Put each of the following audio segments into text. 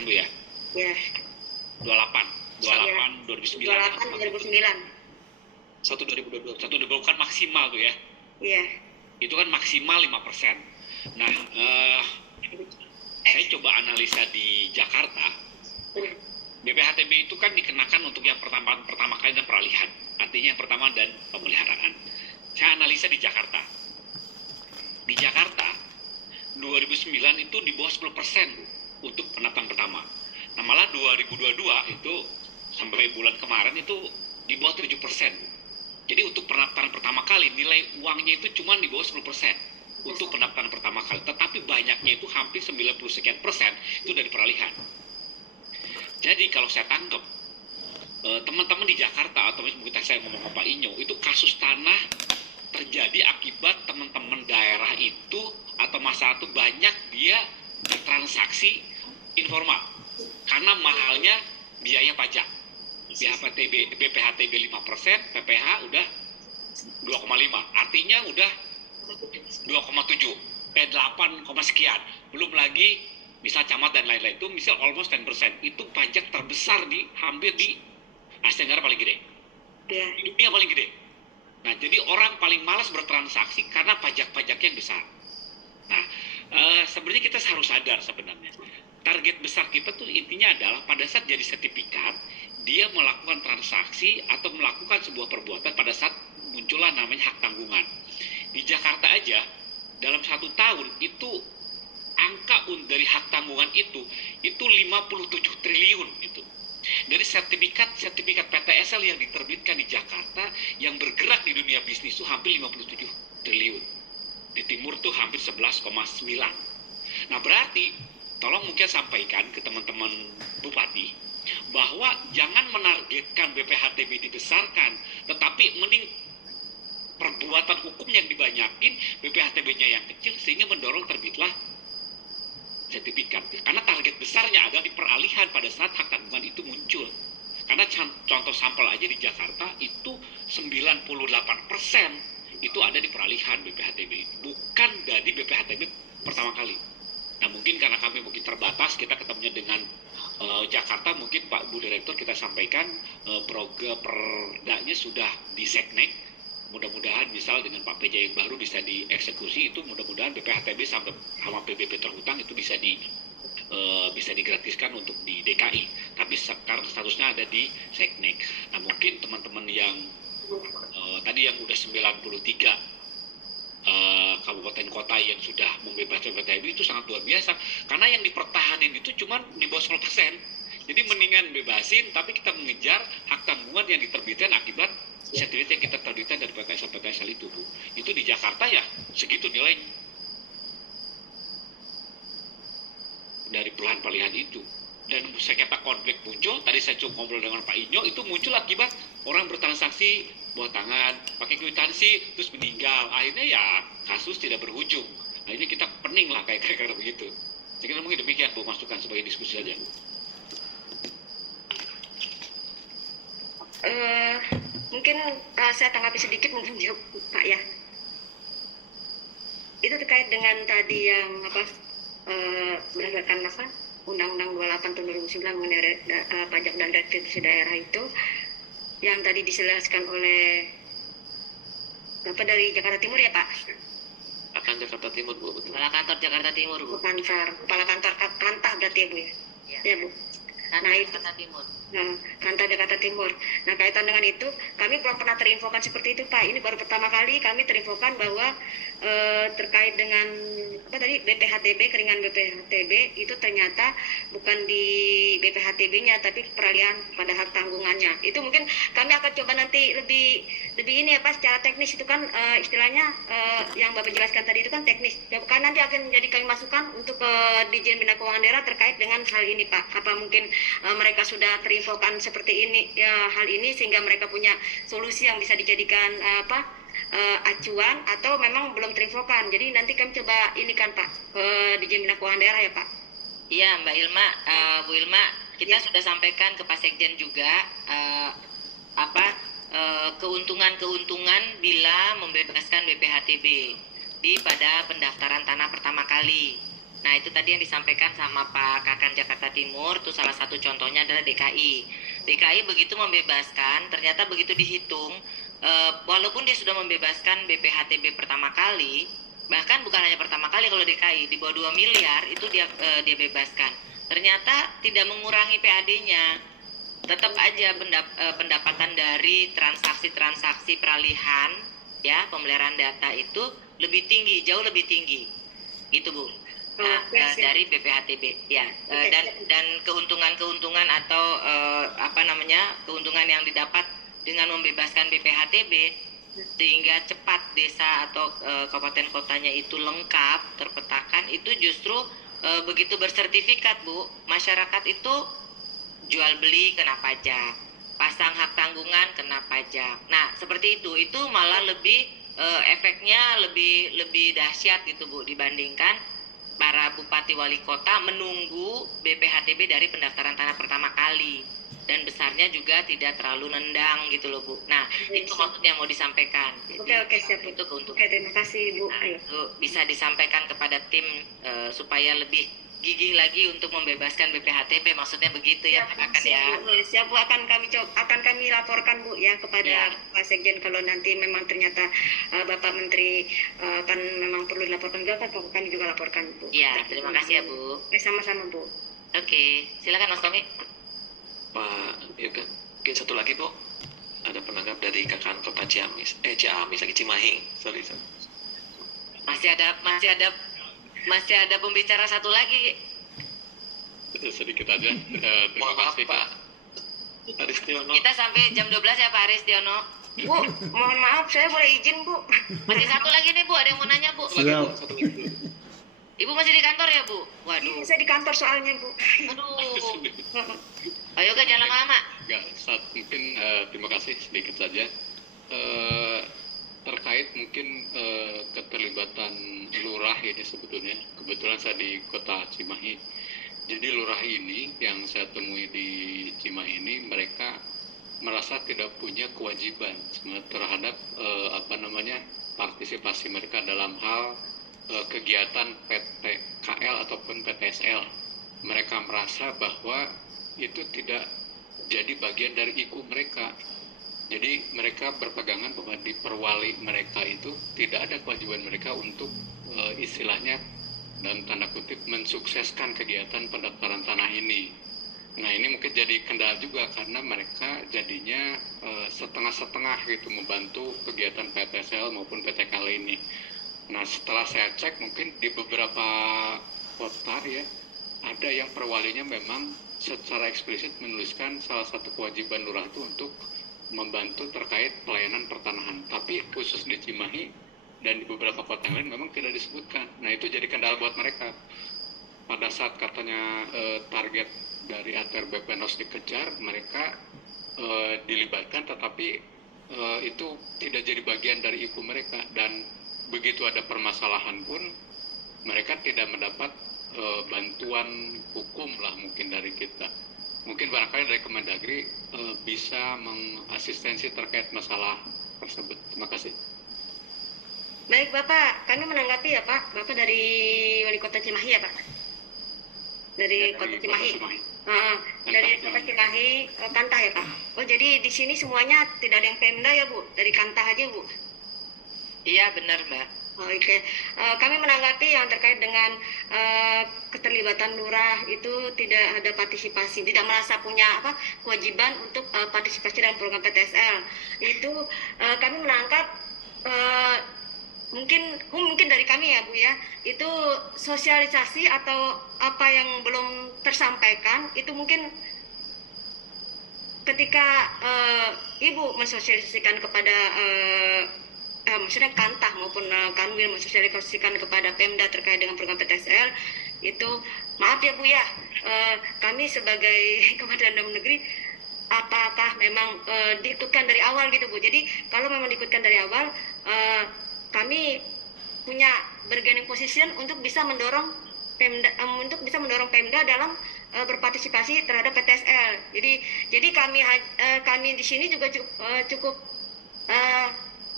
5% Bu ya? Ya. 28 2009. 2009. 2020 kan maksimal tuh ya. Iya. Itu kan maksimal 5%. Nah, saya coba analisa di Jakarta. BPHTB itu kan dikenakan untuk yang pertama kali dan peralihan. Artinya yang pertama dan pemeliharaan. Saya analisa di Jakarta. Di Jakarta 2009 itu di bawah 10% Bu, untuk penataan pertama. Nah, malah 2022 itu sampai bulan kemarin itu di bawah 7%. Jadi untuk pendaftaran pertama kali nilai uangnya itu cuma di bawah 10% untuk pendaftaran pertama kali. Tetapi banyaknya itu hampir 90 sekian persen itu dari peralihan. Jadi kalau saya tangkap teman-teman di Jakarta atau mungkin saya ngomong sama Pak Inyo, itu kasus tanah terjadi akibat teman-teman daerah itu atau masyarakat itu banyak dia bertransaksi informal karena mahalnya biaya pajak. BPHTB 5%, PPH udah 2,5, artinya udah 2,7, 8, sekian. Belum lagi misal camat dan lain-lain, itu misal almost 10%. Itu pajak terbesar hampir di Asia Tenggara paling gede. Di dunia paling gede. Nah, jadi orang paling malas bertransaksi karena pajak-pajaknya yang besar. Nah, sebenarnya kita harus sadar sebenarnya. Target besar kita tuh intinya adalah pada saat jadi sertifikat, dia melakukan transaksi atau melakukan sebuah perbuatan pada saat muncullah namanya hak tanggungan. Di Jakarta aja, dalam 1 tahun itu angka dari hak tanggungan itu 57 triliun itu. Dari sertifikat PTSL yang diterbitkan di Jakarta yang bergerak di dunia bisnis itu hampir 57 triliun. Di timur tuh hampir 11,9. Nah, berarti tolong mungkin sampaikan ke teman-teman bupati bahwa jangan menargetkan BPHTB dibesarkan, tetapi mending perbuatan hukum yang dibanyakin, BPHTB-nya yang kecil, sehingga mendorong terbitlah sertifikat. Karena target besarnya adalah di peralihan pada saat hak tanggungan itu muncul. Karena contoh sampel aja di Jakarta itu 98% itu ada di peralihan BPHTB, bukan dari BPHTB pertama kali. Nah, mungkin karena kami mungkin terbatas, kita ketemunya dengan Jakarta, mungkin Pak Bu Direktur kita sampaikan program perdanya sudah di Seknek. Mudah-mudahan misal dengan Pak PJ yang baru bisa dieksekusi, itu mudah-mudahan BPHTB sama PBB terhutang itu bisa digratiskan untuk di DKI. Tapi sekarang statusnya ada di Seknek. Nah, mungkin teman-teman yang tadi yang udah 93 kabupaten kota yang sudah membebaskan BPHTB itu sangat luar biasa, karena yang dipertahanin itu cuma di bawah 10%. Jadi mendingan bebasin, tapi kita mengejar hak tanggungan yang diterbitkan akibat sertifikat yang kita terbitkan dari PTSL itu, Bu. Itu di Jakarta ya segitu nilainya dari pelahan itu. Dan sengketa konflik muncul, tadi saya coba ngobrol dengan Pak Inyo, itu muncul akibat orang bertransaksi bawah tangan, pakai kwitansi, terus meninggal. Akhirnya ya kasus tidak berujung. Akhirnya kita pening lah kayak begitu. Jadi mungkin demikian Bu, masukan sebagai diskusi saja. Mungkin saya tanggapi sedikit mungkin jawab Pak ya. Itu terkait dengan tadi yang berdasarkan Undang-Undang 28 tahun 2009 mengenai pajak dan retribusi daerah itu, yang tadi dijelaskan oleh Bapak dari Jakarta Timur ya Pak? Akan Jakarta Timur Bu, betul. Kepala Kantor Jakarta Timur Bu. Kepala Kantor Kantah berarti ya Bu ya? Ya Bu. Kantor Jakarta Timur. Nah, Kantor Jakarta Timur. Nah, kaitan dengan itu, kami belum pernah terinfokan seperti itu Pak. Ini baru pertama kali kami terinfokan bahwa terkait dengan BPHTB, keringan BPHTB itu ternyata bukan di BPHTB-nya tapi peralihan pada hak tanggungannya. Itu mungkin kami akan coba nanti lebih ini ya Pak, secara teknis itu kan istilahnya yang Bapak jelaskan tadi itu kan teknis. Kan nanti akan menjadi kami masukan untuk Ditjen Bina Keuangan Daerah terkait dengan hal ini Pak. Apa mungkin mereka sudah terinfokan seperti ini ya, hal ini sehingga mereka punya solusi yang bisa dijadikan acuan, atau memang belum terinfokan. Jadi nanti kami coba ini kan Pak di Ditjen Bina Keuangan Daerah ya Pak. Iya Mbak Ilma, Bu Ilma, kita sudah sampaikan ke Pak Sekjen juga keuntungan bila membebaskan BPHTB pada pendaftaran tanah pertama kali. Nah, itu tadi yang disampaikan sama Pak Kakan Jakarta Timur, tuh salah satu contohnya adalah DKI. DKI begitu membebaskan, ternyata begitu dihitung, walaupun dia sudah membebaskan BPHTB pertama kali, bahkan bukan hanya pertama kali kalau DKI, di bawah 2 miliar itu dia bebaskan. Ternyata tidak mengurangi PAD-nya. Tetap aja pendapatan dari transaksi-transaksi peralihan, ya, pemeliharaan data itu lebih tinggi, jauh lebih tinggi. Gitu, Bu. Nah, dari BPHTB ya, dan keuntungan atau keuntungan yang didapat dengan membebaskan BPHTB sehingga cepat desa atau kabupaten kotanya itu lengkap terpetakan, itu justru begitu bersertifikat, Bu, masyarakat itu jual beli kena pajak, pasang hak tanggungan kena pajak. Nah, seperti itu malah lebih efeknya lebih dahsyat gitu, Bu, dibandingkan para bupati wali kota menunggu BPHTB dari pendaftaran tanah pertama kali, dan besarnya juga tidak terlalu nendang gitu loh, Bu. Nah, itu maksudnya mau disampaikan. Oke, siap. Itu keuntungan. Oke, terima kasih, Bu. Nah, itu bisa disampaikan kepada tim supaya lebih gigih lagi untuk membebaskan BPHTB, maksudnya begitu ya, Pak Kakan ya. Siap, Bu, akan kami laporkan, Bu, ya, kepada Pak Sekjen kalau nanti memang ternyata Bapak Menteri akan memang perlu dilaporkan juga, kami juga laporkan, Bu. Iya, terima kasih ya, Bu. Sama-sama, Bu. Oke, silakan Mas Tommy. Pak Yoga, mungkin satu lagi, Bu. Ada penanggap dari Kakan Kota Ciamis lagi, Cimahi. Sorry. Masih ada pembicara satu lagi. Sedikit aja. Terima kasih, Pak Aristiono. Kita sampai jam 12 ya, Pak Aristiono. Bu, mohon maaf, saya boleh izin, Bu? Masih satu lagi nih, Bu, ada yang mau nanya, Bu. Satu lagi. Ibu masih di kantor ya, Bu? Waduh. Saya di kantor soalnya, Bu. Aduh. Ayo, Kak, jangan lama-lama. Mungkin terima kasih sedikit saja. Terkait mungkin keterlibatan lurah ini sebetulnya, kebetulan saya di kota Cimahi. Jadi lurah ini yang saya temui di Cimahi ini, mereka merasa tidak punya kewajiban terhadap partisipasi mereka dalam hal kegiatan PTKL ataupun PTSL. Mereka merasa bahwa itu tidak jadi bagian dari IKU mereka. Jadi mereka berpegangan bahwa di perwali mereka itu tidak ada kewajiban mereka untuk istilahnya dan tanda kutip mensukseskan kegiatan pendaftaran tanah ini. Nah, ini mungkin jadi kendala juga karena mereka jadinya setengah-setengah gitu membantu kegiatan PTSL maupun PTKL ini. Nah, setelah saya cek mungkin di beberapa kota ya ada yang perwalinya memang secara eksplisit menuliskan salah satu kewajiban lurah itu untuk membantu terkait pelayanan pertanahan, tapi khusus di Cimahi dan di beberapa kota lain memang tidak disebutkan. Nah, itu jadi kendala buat mereka. Pada saat katanya target dari ATR BPNOS dikejar, mereka dilibatkan, tetapi itu tidak jadi bagian dari IKU mereka, dan begitu ada permasalahan pun mereka tidak mendapat bantuan hukum lah mungkin dari kita. Mungkin barangkali dari Kemendagri bisa mengasistensi terkait masalah tersebut. Terima kasih. Baik, Bapak, kami menanggapi ya, Pak. Bapak dari Wali Kota Cimahi ya, Pak? Dari Kota Cimahi. Dari Kota Cimahi, Kantah ya, Pak? Oh, jadi di sini semuanya tidak ada yang Pemda ya, Bu? Dari Kantah aja, Bu? Iya, benar, Mbak. Oke. Kami menanggapi yang terkait dengan keterlibatan lurah itu tidak ada partisipasi, tidak merasa punya kewajiban untuk partisipasi dalam program PTSL. Itu kami menangkap mungkin dari kami ya, Bu ya, itu sosialisasi atau apa yang belum tersampaikan itu mungkin ketika Ibu mensosialisasikan kepada maksudnya Kantah maupun Kanwil mensosialisasikan kepada Pemda terkait dengan program PTSL itu, maaf ya, Bu ya, kami sebagai Kementerian Dalam Negeri apakah memang diikutkan dari awal gitu, Bu. Jadi kalau memang diikutkan dari awal, kami punya bargaining position untuk bisa mendorong Pemda dalam berpartisipasi terhadap PTSL. Jadi kami di sini juga cukup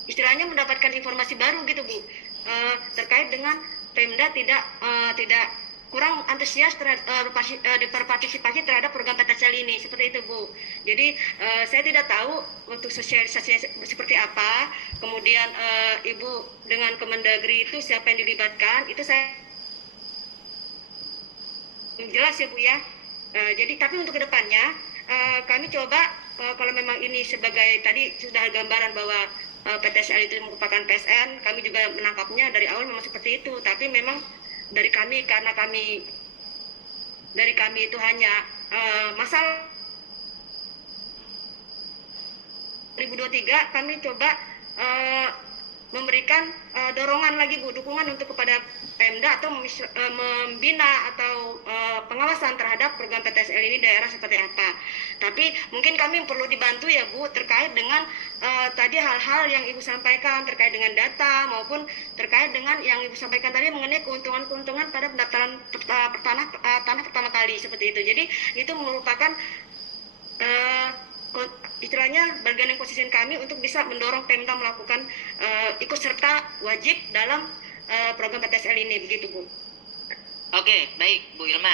istilahnya mendapatkan informasi baru gitu, Bu, terkait dengan Pemda tidak kurang antusias berpartisipasi terhadap program PTSL ini, seperti itu Bu. Jadi saya tidak tahu untuk sosialisasi seperti apa, kemudian Ibu dengan Kemendagri itu siapa yang dilibatkan, itu saya jelas ya Bu ya. Jadi tapi untuk kedepannya kami coba kalau memang ini sebagai tadi sudah gambaran bahwa PTSL itu merupakan PSN, kami juga menangkapnya dari awal memang seperti itu. Tapi memang dari kami karena kami itu hanya masalah 2023 kami coba memberikan dorongan lagi Bu, dukungan untuk kepada Pemda atau membina atau pengawasan terhadap program PTSL ini daerah seperti apa. Tapi mungkin kami perlu dibantu ya Bu terkait dengan tadi hal-hal yang Ibu sampaikan terkait dengan data maupun terkait dengan yang Ibu sampaikan tadi mengenai keuntungan-keuntungan pada pendaftaran tanah pertama kali seperti itu. Jadi itu merupakan istilahnya bargaining position kami untuk bisa mendorong Pemda melakukan ikut serta wajib dalam program PTSL ini, begitu Bu. Oke, baik Bu Ilma,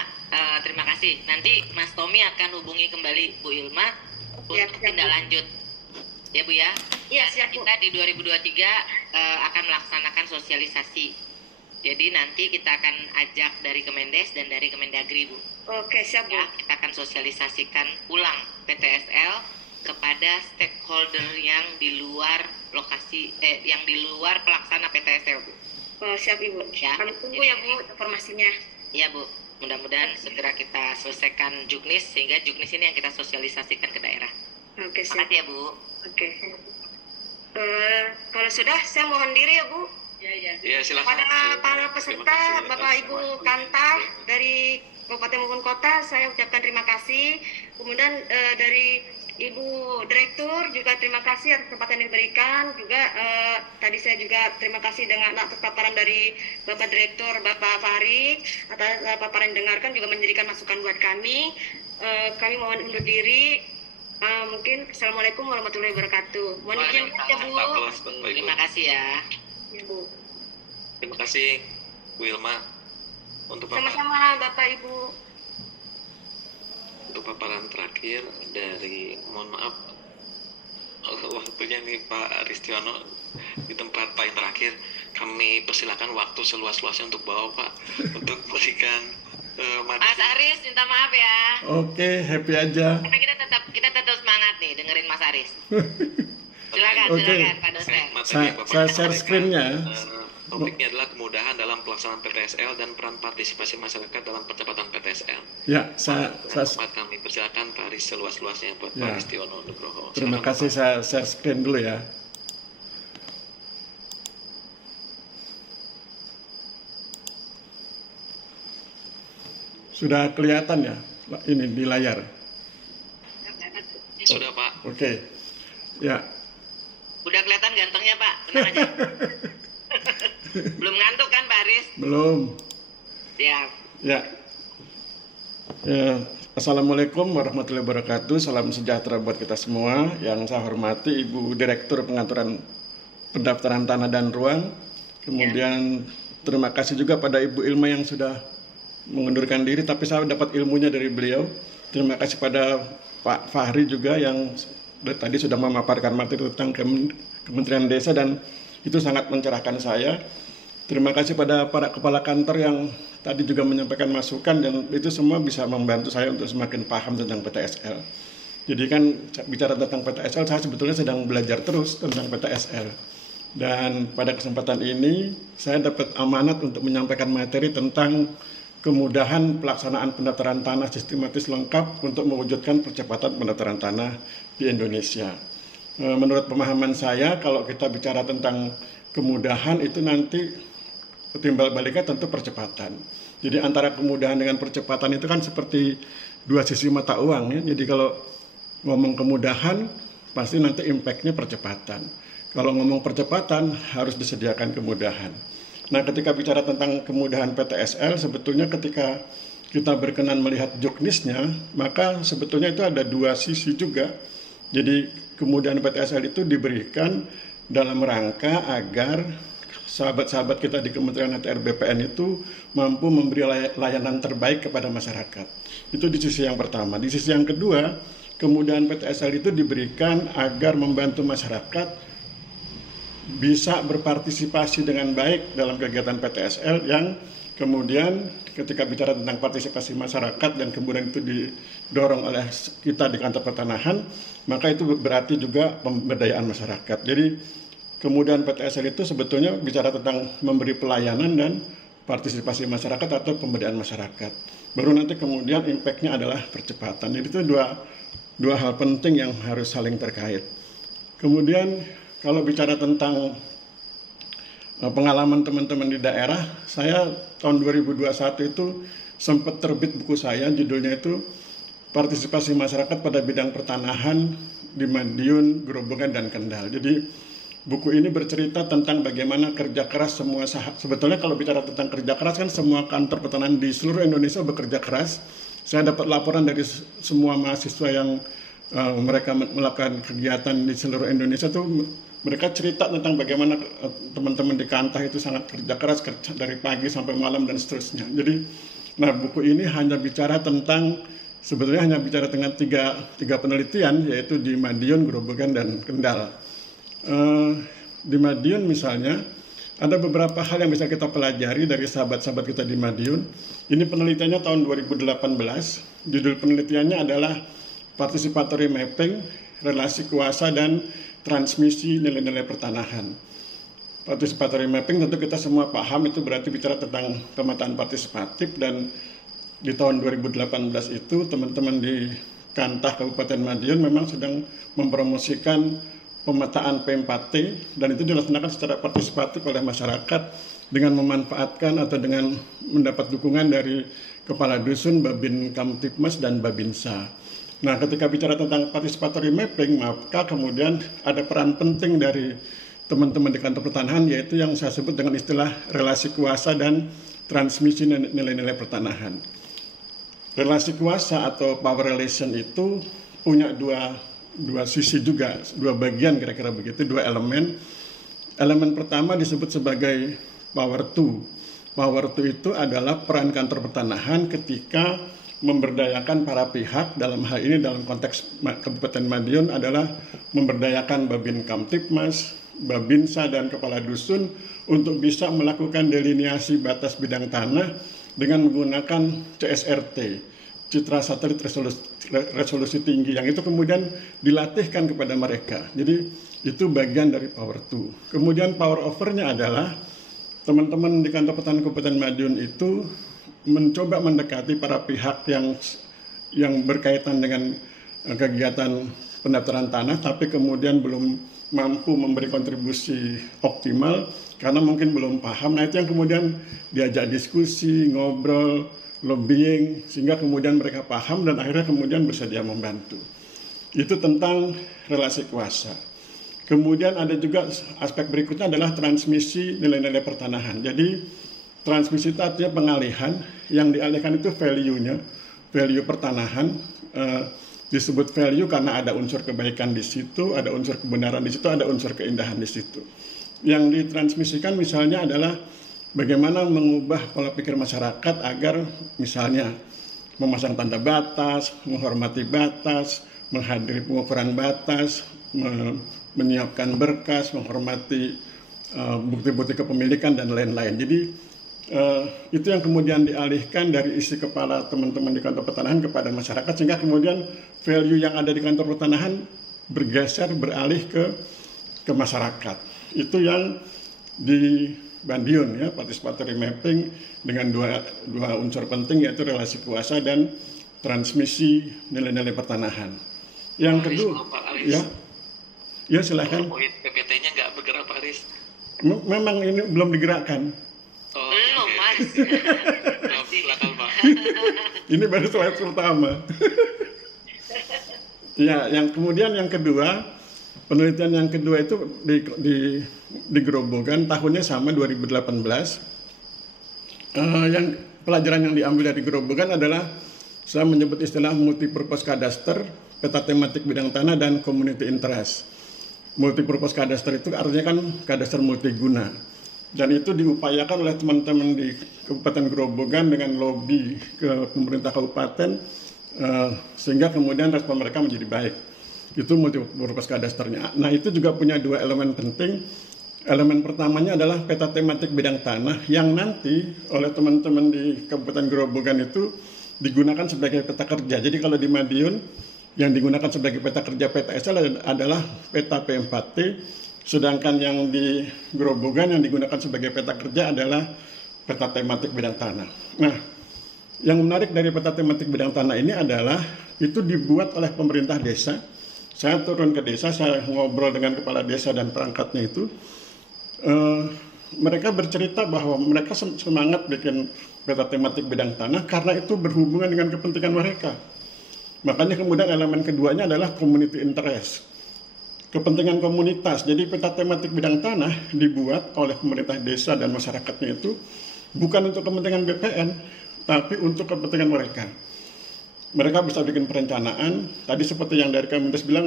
terima kasih. Nanti Mas Tommy akan hubungi kembali Bu Ilma untuk tindak lanjut, ya Bu ya. Iya siap Bu. Kita di 2023 akan melaksanakan sosialisasi. Jadi nanti kita akan ajak dari Kemendes dan dari Kemendagri Bu. Oke siap Bu. Ya, kita akan sosialisasikan ulang PTSL kepada stakeholder yang di luar lokasi, yang di luar pelaksana PTSL Bu. Siap Ibu. Ya. Kami tunggu ya Bu informasinya. Iya Bu, mudah-mudahan segera kita selesaikan Juknis sehingga Juknis ini yang kita sosialisasikan ke daerah. Oke siap. Makasih ya Bu. Oke. Kalau sudah saya mohon diri ya Bu. Ya, silakan. Pada para peserta Bapak Ibu Kantah dari Kabupaten maupun Kota, saya ucapkan terima kasih. Kemudian dari Ibu Direktur juga terima kasih atas kesempatan yang diberikan. Juga tadi saya juga terima kasih dengan atas paparan dari Bapak Direktur Bapak Fahri atas paparan yang dengarkan juga menjadikan masukan buat kami. Kami mohon undur diri. Mungkin Assalamualaikum warahmatullahi wabarakatuh. Mohon izin ya Bu. Terima kasih ya. Ya, Bu. Terima kasih Bu Ilma untuk Sama-sama Bapak Ibu. untuk paparan terakhir dari, mohon maaf waktunya nih Pak Aristiono di tempat Pak yang terakhir, kami persilakan waktu seluas-luasnya untuk bawa Pak untuk memberikan materi. Mas Aris minta maaf ya. Oke, happy aja. Tapi kita tetap semangat nih dengerin Mas Aris. Silakan, Oke. silakan Pak dosen. Saya share screen-nya. Topiknya adalah kemudahan dalam pelaksanaan PTSL dan peran partisipasi masyarakat dalam percepatan PTSL. Ya, Tempat kami persilakan Pak Aris seluas-luasnya buat Ya. Pak Aristiono Nugroho. Terima Silakan, kasih, Pak. saya share screen dulu ya. Sudah kelihatan ya ini di layar. Sudah Pak. Oke. Ya. Udah kelihatan gantengnya Pak, tenang aja. Belum ngantuk kan Pak Aris? Belum. Siap. Ya. Assalamualaikum warahmatullahi wabarakatuh. Salam sejahtera buat kita semua. Yang saya hormati Ibu Direktur Pengaturan Pendaftaran Tanah dan Ruang. Kemudian terima kasih juga pada Ibu Ilma yang sudah mengundurkan diri, tapi saya dapat ilmunya dari beliau. Terima kasih pada Pak Fahri juga yang tadi sudah memaparkan materi tentang Kementerian Desa dan itu sangat mencerahkan saya. Terima kasih pada para kepala kantor yang tadi juga menyampaikan masukan dan itu semua bisa membantu saya untuk semakin paham tentang PTSL. Jadi kan bicara tentang PTSL, saya sebetulnya sedang belajar terus tentang PTSL. Dan pada kesempatan ini saya dapat amanat untuk menyampaikan materi tentang kemudahan pelaksanaan pendaftaran tanah sistematis lengkap untuk mewujudkan percepatan pendaftaran tanah di Indonesia. Menurut pemahaman saya, kalau kita bicara tentang kemudahan itu nanti timbal baliknya tentu percepatan. Jadi antara kemudahan dengan percepatan itu kan seperti dua sisi mata uang ya. Jadi kalau ngomong kemudahan pasti nanti impact-nya percepatan. Kalau ngomong percepatan harus disediakan kemudahan. Nah, ketika bicara tentang kemudahan PTSL, sebetulnya ketika kita berkenan melihat juknisnya, maka sebetulnya itu ada dua sisi juga. Jadi kemudahan PTSL itu diberikan dalam rangka agar sahabat-sahabat kita di Kementerian ATR BPN itu mampu memberi layanan terbaik kepada masyarakat. Itu di sisi yang pertama. Di sisi yang kedua, kemudahan PTSL itu diberikan agar membantu masyarakat bisa berpartisipasi dengan baik dalam kegiatan PTSL yang kemudian ketika bicara tentang partisipasi masyarakat dan kemudian itu didorong oleh kita di kantor pertanahan, maka itu berarti juga pemberdayaan masyarakat. Jadi kemudian PTSL itu sebetulnya bicara tentang memberi pelayanan dan partisipasi masyarakat atau pemberdayaan masyarakat. Baru nanti kemudian impact-nya adalah percepatan. Jadi itu dua hal penting yang harus saling terkait. Kemudian kalau bicara tentang pengalaman teman-teman di daerah, saya tahun 2021 itu sempat terbit buku saya, judulnya itu Partisipasi Masyarakat pada Bidang Pertanahan di Madiun, Grobogan, dan Kendal. Jadi buku ini bercerita tentang bagaimana kerja keras semua sebetulnya kalau bicara tentang kerja keras kan semua kantor pertanahan di seluruh Indonesia bekerja keras. Saya dapat laporan dari semua mahasiswa yang mereka melakukan kegiatan di seluruh Indonesia tuh mereka cerita tentang bagaimana teman-teman di Kantah itu sangat kerja keras dari pagi sampai malam dan seterusnya. Jadi, nah buku ini hanya bicara tentang sebetulnya hanya bicara dengan tiga penelitian yaitu di Madiun, Grobogan, dan Kendal. Di Madiun misalnya ada beberapa hal yang bisa kita pelajari dari sahabat-sahabat kita di Madiun. Ini penelitiannya tahun 2018. Judul penelitiannya adalah Participatory Mapping, Relasi Kuasa dan Transmisi Nilai-nilai Pertanahan. Participatory Mapping tentu kita semua paham itu berarti bicara tentang pemetaan partisipatif, dan di tahun 2018 itu teman-teman di Kantah Kabupaten Madiun memang sedang mempromosikan pemetaan P4T dan itu dilaksanakan secara partisipatif oleh masyarakat dengan memanfaatkan atau dengan mendapat dukungan dari Kepala Dusun, Babin Kamtipmas, dan Babinsa. Nah, ketika bicara tentang participatory mapping, maka kemudian ada peran penting dari teman-teman di kantor pertanahan, yaitu yang saya sebut dengan istilah relasi kuasa dan transmisi nilai-nilai pertanahan. Relasi kuasa atau power relation itu punya dua sisi juga, dua bagian kira-kira begitu, dua elemen. Elemen pertama disebut sebagai power to. Power to itu adalah peran kantor pertanahan ketika memberdayakan para pihak, dalam hal ini dalam konteks Kabupaten Madiun adalah memberdayakan Babin Kamtipmas, Babinsa, dan Kepala Dusun untuk bisa melakukan delineasi batas bidang tanah dengan menggunakan CSRT, Citra Satelit Resolusi Tinggi, yang itu kemudian dilatihkan kepada mereka. Jadi itu bagian dari power to. Kemudian power overnya adalah teman-teman di kantor pertanahan Kabupaten Madiun itu mencoba mendekati para pihak yang berkaitan dengan kegiatan pendaftaran tanah, tapi kemudian belum mampu memberi kontribusi optimal karena mungkin belum paham. Nah itu yang kemudian diajak diskusi, ngobrol, lobbying, sehingga kemudian mereka paham dan akhirnya kemudian bersedia membantu. Itu tentang relasi kuasa. Kemudian ada juga aspek berikutnya adalah transmisi nilai-nilai pertanahan. Jadi transmisi itu artinya pengalihan, yang dialihkan itu value-nya, value pertanahan, disebut value karena ada unsur kebaikan di situ, ada unsur kebenaran di situ, ada unsur keindahan di situ. Yang ditransmisikan misalnya adalah bagaimana mengubah pola pikir masyarakat agar misalnya memasang tanda batas, menghormati batas, menghadiri pengukuran batas, menyiapkan berkas, menghormati bukti-bukti kepemilikan, dan lain-lain. Jadi itu yang kemudian dialihkan dari isi kepala teman-teman di kantor pertanahan kepada masyarakat, sehingga kemudian value yang ada di kantor pertanahan bergeser, beralih ke masyarakat. Itu yang di Madiun ya, participatory mapping dengan dua unsur penting, yaitu relasi kuasa dan transmisi nilai-nilai pertanahan. Yang kedua, ya silakan. PPT-nya nggak bergerak, Pak Aris. Memang ini belum digerakkan. Belum, Mas. Silakan, Pak. Ini baru slide pertama. Ya, yang kemudian yang kedua, penelitian yang kedua itu di Grobogan, tahunnya sama 2018. Yang pelajaran yang diambil dari Grobogan adalah saya menyebut istilah multipurpose kadaster, peta tematik bidang tanah, dan community interest. Multipurpose kadaster itu artinya kan kadaster multiguna. Dan itu diupayakan oleh teman-teman di Kabupaten Grobogan dengan lobby ke pemerintah kabupaten, sehingga kemudian respon mereka menjadi baik. Itu multipurpose kadasternya. Nah, itu juga punya dua elemen penting. Elemen pertamanya adalah peta tematik bidang tanah yang nanti oleh teman-teman di Kabupaten Grobogan itu digunakan sebagai peta kerja. Jadi kalau di Madiun yang digunakan sebagai peta kerja PTSL adalah peta P4T, sedangkan yang di Grobogan yang digunakan sebagai peta kerja adalah peta tematik bidang tanah. Nah, yang menarik dari peta tematik bidang tanah ini adalah itu dibuat oleh pemerintah desa. Saya turun ke desa, saya ngobrol dengan kepala desa dan perangkatnya itu. Mereka bercerita bahwa mereka semangat bikin peta tematik bidang tanah karena itu berhubungan dengan kepentingan mereka. Makanya kemudian elemen keduanya adalah community interest. Kepentingan komunitas. Jadi peta tematik bidang tanah dibuat oleh pemerintah desa dan masyarakatnya itu bukan untuk kepentingan BPN, tapi untuk kepentingan mereka. Mereka bisa bikin perencanaan, tadi seperti yang dari Kementerian bilang,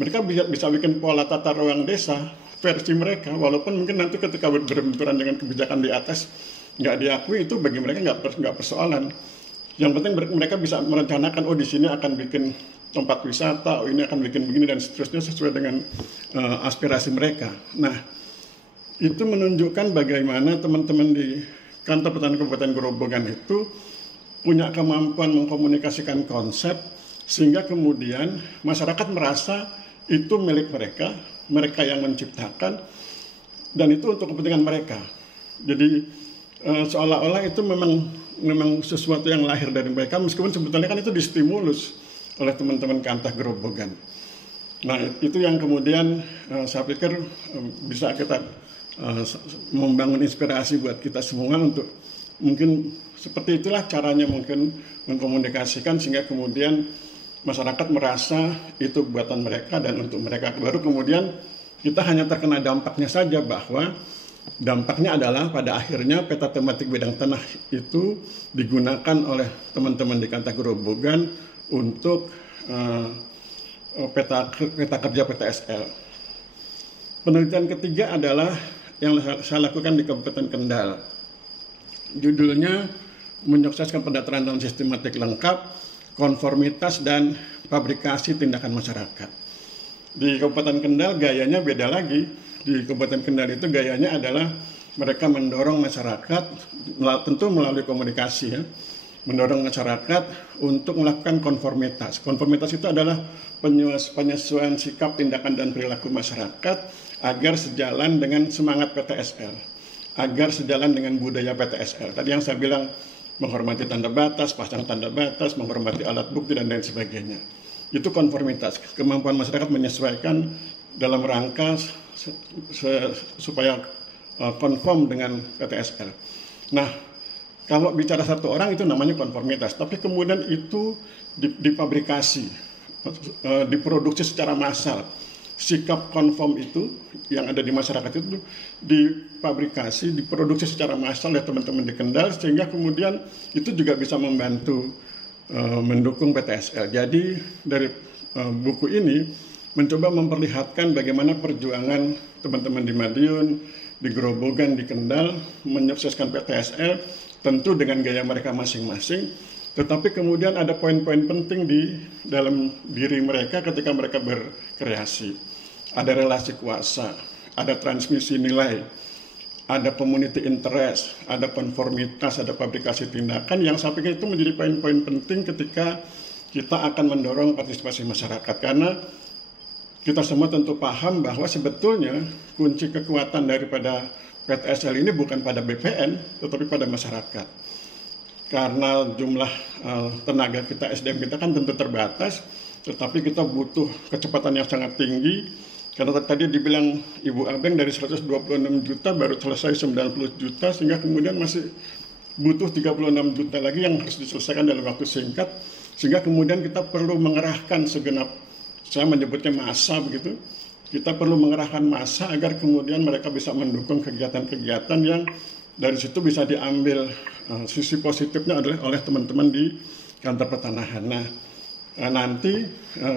mereka bisa bikin pola tata ruang desa versi mereka, walaupun mungkin nanti ketika berbenturan dengan kebijakan di atas nggak diakui, itu bagi mereka nggak persoalan. Yang penting mereka bisa merencanakan, oh di sini akan bikin tempat wisata, oh ini akan bikin begini dan seterusnya sesuai dengan aspirasi mereka. Nah, itu menunjukkan bagaimana teman-teman di Kantor Pertanahan Kabupaten Grobogan itu punya kemampuan mengkomunikasikan konsep sehingga kemudian masyarakat merasa itu milik mereka, mereka yang menciptakan, dan itu untuk kepentingan mereka. Jadi seolah-olah itu memang sesuatu yang lahir dari mereka, meskipun sebetulnya kan itu distimulus oleh teman-teman Kantor Grobogan. Nah, itu yang kemudian saya pikir bisa kita membangun inspirasi buat kita semua untuk mungkin seperti itulah caranya mungkin mengkomunikasikan sehingga kemudian masyarakat merasa itu buatan mereka dan untuk mereka. Baru kemudian kita hanya terkena dampaknya saja, bahwa dampaknya adalah pada akhirnya peta tematik bidang tanah itu digunakan oleh teman-teman di Kantor Grobogan untuk peta kerja PTSL. Penelitian ketiga adalah yang saya lakukan di Kabupaten Kendal. Judulnya menyukseskan pendaftaran dan sistematik lengkap, konformitas dan fabrikasi tindakan masyarakat. Di Kabupaten Kendal gayanya beda lagi. Di Kabupaten Kendal itu gayanya adalah mereka mendorong masyarakat, tentu melalui komunikasi ya, mendorong masyarakat untuk melakukan konformitas. Konformitas itu adalah penyesuaian sikap, tindakan, dan perilaku masyarakat agar sejalan dengan semangat PTSL, agar sejalan dengan budaya PTSL. Tadi yang saya bilang, menghormati tanda batas, pasang tanda batas, menghormati alat bukti, dan lain sebagainya. Itu konformitas, kemampuan masyarakat menyesuaikan dalam rangka supaya konform dengan PTSL. Nah, kalau bicara satu orang itu namanya konformitas, tapi kemudian itu dipabrikasi, diproduksi secara massal. Sikap konform itu yang ada di masyarakat itu dipabrikasi, diproduksi secara massal oleh teman-teman di Kendal, sehingga kemudian itu juga bisa membantu mendukung PTSL. Jadi dari buku ini mencoba memperlihatkan bagaimana perjuangan teman-teman di Madiun, di Grobogan, di Kendal menyukseskan PTSL, tentu dengan gaya mereka masing-masing, tetapi kemudian ada poin-poin penting di dalam diri mereka ketika mereka berkreasi. Ada relasi kuasa, ada transmisi nilai, ada community interest, ada konformitas, ada fabrikasi tindakan, yang saya pikir itu menjadi poin-poin penting ketika kita akan mendorong partisipasi masyarakat. Karena kita semua tentu paham bahwa sebetulnya kunci kekuatan daripada PTSL ini bukan pada BPN, tetapi pada masyarakat. Karena jumlah tenaga kita, SDM kita kan tentu terbatas, tetapi kita butuh kecepatan yang sangat tinggi. Karena tadi dibilang Ibu Abeng dari 126 juta baru selesai 90 juta, sehingga kemudian masih butuh 36 juta lagi yang harus diselesaikan dalam waktu singkat. Sehingga kemudian kita perlu mengerahkan segenap, saya menyebutnya massa begitu, kita perlu mengerahkan massa agar kemudian mereka bisa mendukung kegiatan-kegiatan yang dari situ bisa diambil sisi positifnya adalah oleh teman-teman di Kantor Pertanahan. Nah, nanti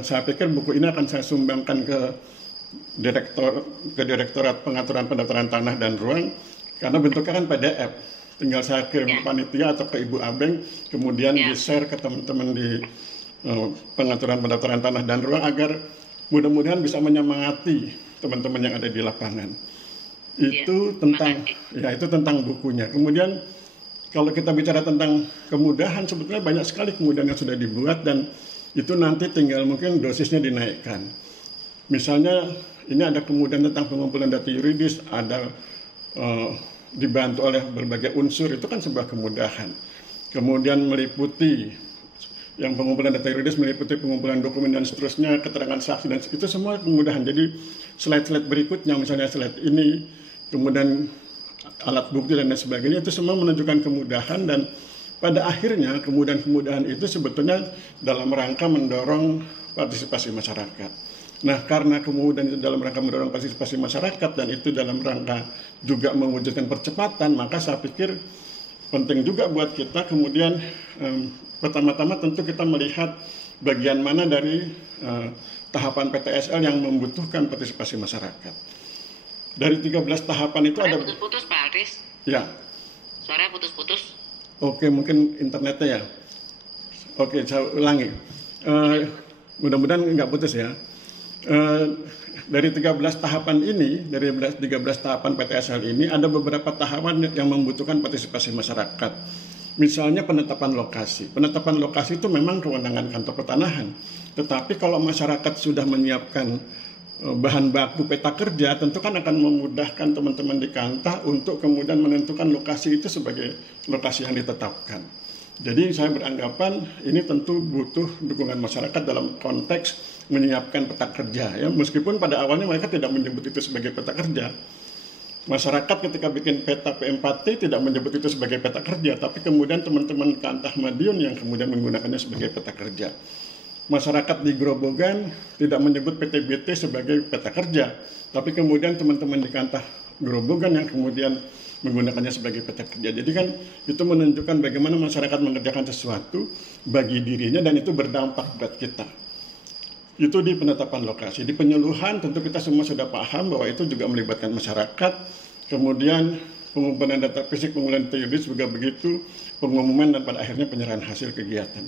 saya pikir buku ini akan saya sumbangkan ke Direktorat Pengaturan Pendaftaran Tanah dan Ruang karena bentuknya kan PDF. Tinggal saya kirim ke panitia atau ke Ibu Abeng, kemudian di-share ke teman-teman di pengaturan pendaftaran tanah dan ruang agar mudah-mudahan bisa menyemangati teman-teman yang ada di lapangan. Itu tentang bukunya. Kemudian kalau kita bicara tentang kemudahan, sebetulnya banyak sekali kemudahan yang sudah dibuat dan itu nanti tinggal mungkin dosisnya dinaikkan. Misalnya ini ada kemudahan tentang pengumpulan data yuridis, ada dibantu oleh berbagai unsur, itu kan sebuah kemudahan. Kemudian meliputi yang pengumpulan data yuridis, meliputi pengumpulan dokumen dan seterusnya, keterangan saksi, dan itu semua kemudahan. Jadi slide-slide berikutnya, misalnya slide ini, kemudian alat bukti dan lain sebagainya, itu semua menunjukkan kemudahan dan pada akhirnya kemudahan-kemudahan itu sebetulnya dalam rangka mendorong partisipasi masyarakat. Nah, karena kemudahan itu dalam rangka mendorong partisipasi masyarakat dan itu dalam rangka juga mewujudkan percepatan, maka saya pikir penting juga buat kita kemudian pertama-tama tentu kita melihat bagian mana dari tahapan PTSL yang membutuhkan partisipasi masyarakat. Dari 13 tahapan itu Suaranya ada... putus-putus Pak Aris. Ya. Suaranya putus-putus. Oke, mungkin internetnya ya. Oke, saya ulangi. Mudah-mudahan nggak putus ya. Dari 13 tahapan ini, dari 13 tahapan PTSL ini, ada beberapa tahapan yang membutuhkan partisipasi masyarakat. Misalnya penetapan lokasi. Penetapan lokasi itu memang kewenangan kantor pertanahan. Tetapi kalau masyarakat sudah menyiapkan bahan baku peta kerja, tentu kan akan memudahkan teman-teman di Kantah untuk kemudian menentukan lokasi itu sebagai lokasi yang ditetapkan. Jadi saya beranggapan ini tentu butuh dukungan masyarakat dalam konteks menyiapkan peta kerja. Ya, meskipun pada awalnya mereka tidak menyebut itu sebagai peta kerja. Masyarakat ketika bikin peta P4T tidak menyebut itu sebagai peta kerja, tapi kemudian teman-teman Kantah Madiun yang kemudian menggunakannya sebagai peta kerja. Masyarakat di Grobogan tidak menyebut PTBT sebagai peta kerja, tapi kemudian teman-teman di Kantah Grobogan yang kemudian menggunakannya sebagai peta kerja. Jadi kan itu menunjukkan bagaimana masyarakat mengerjakan sesuatu bagi dirinya dan itu berdampak buat kita. Itu di penetapan lokasi. Di penyuluhan tentu kita semua sudah paham bahwa itu juga melibatkan masyarakat. Kemudian pengumpulan data fisik, pengumpulan data yuridis juga begitu, pengumuman dan pada akhirnya penyerahan hasil kegiatan.